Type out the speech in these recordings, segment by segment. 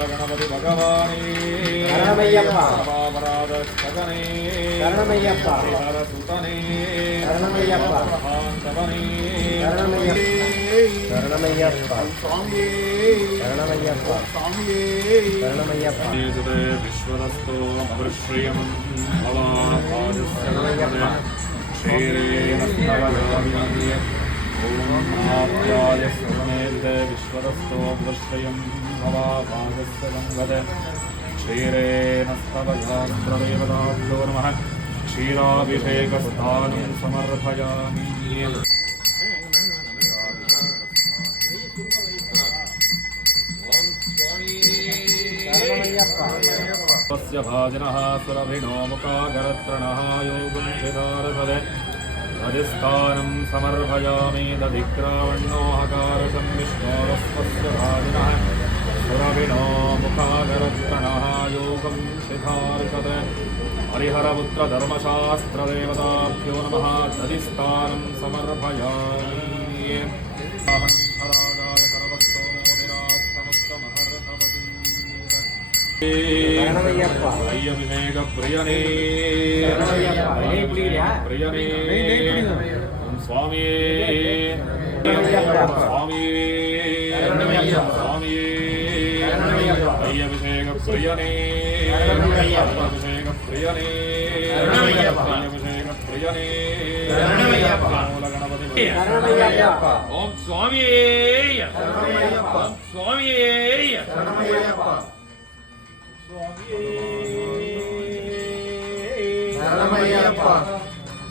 గణపతి భగవానే సగనే సుతనే విశ్వరస్తో అమృశ్రియం విశ్వరస్తో అమృశ్రియం క్షీరేణ స్తవయాస్త్రదేవతాభ్యో నమః క్షీరాభిషేకస్థానం సమర్పయామి. భాజనః సురభిణో ముఖాగరత్రణః యోగం చిదారసదే అధిష్టానం సమర్పయామి. దధిక్రావణోహకారకం విష్ణోరస్వస్య భాజనః సురభిణో ముఖాగరత్రణః యోగం సిద్ధార్షతే. హరిహరపుత్ర ధర్మశాస్త్రదేవతాభ్యో నమః. దధిస్థానం సమర్పయామి. అయ్యభిషేక ప్రియనే ప్రియనే స్వామి స్వామి స్వామి అయ్యభిషేక ప్రియనే అయ్యభిషేక ప్రియనే అయ్యభిషేక ప్రియనే గణపతి ఓం స్వామి ఓం స్వామి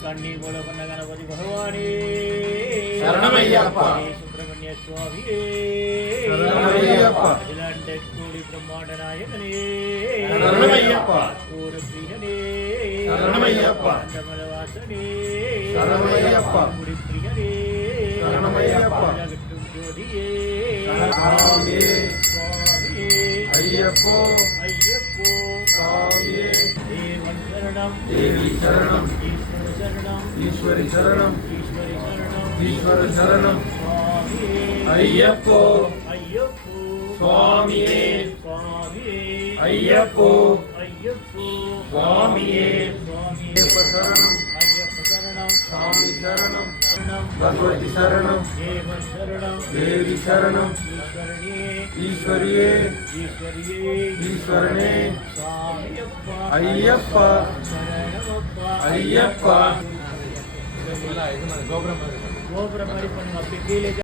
கண்ணீர் போல பண்ண கணபதி பகவானே சுப்பிரமணிய சுவாமியே அகிலாண்ட கோடி பிரம்மாண்ட நாயகனே பூரப்பிரியனே அண்டமலவாசனே முடிப்பிரியனே அகற்றும் ஜோதியே ஐயப்போ ஐயப்போ சாமியே தேவன் சரணம் தேவி சரணம் ஈஸ்வர சரணம் ஈஸ்வரி சரணம் ஈஸ்வரி சரணம் ஈஸ்வர சரணம் சுவாமியே ஐயப்போ ஐயப்போ சுவாமியே சுவாமியே ஐயப்போ ஐயப்போ சுவாமியே சுவாமியே சரணம் ஐயப்ப சரணம் சாமி சரணம் சரணம் பகவதி சரணம் தேவன் சரணம் தேவி சரணம் ஈஸ்வரியே ஈஸ்வரியே ஈஸ்வரனே சாமியப்பா ஐயப்பா சரணமப்பா ஐயப்பா கோபுரம் மாதிரி பண்ணுங்க அப்படி கீழே